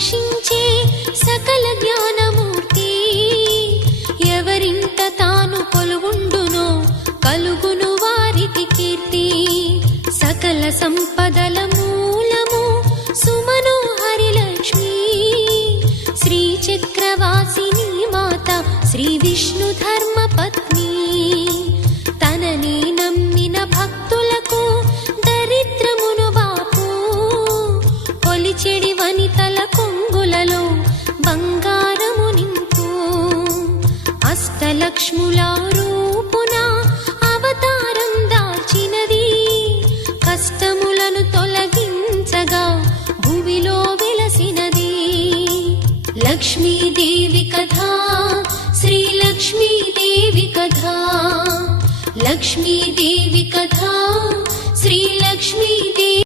రక్షించే సకల జ్ఞానమూర్తి. ఎవరింట తాను కొలువుండునో కలుగును వారికి కీర్తి. సకల సంపదల మూలము సుమనోహరి లక్ష్మి. శ్రీ చక్రవాసిని మాత శ్రీ విష్ణు ధర్మ పత్ని. తనని నమ్మిన భక్తులకు దరిద్రమును బాపు. కొలిచెడి వనితల కొంగులలో బంగారము నింపు. అష్టలక్ష్ముల రూపున అవతారం దాల్చినది. కష్టములను తొలగించగా భూమిలో వెలసినది. లక్ష్మీదేవి కథ శ్రీ లక్ష్మీదేవి కథ. లక్ష్మీదేవి కథ శ్రీ లక్ష్మీ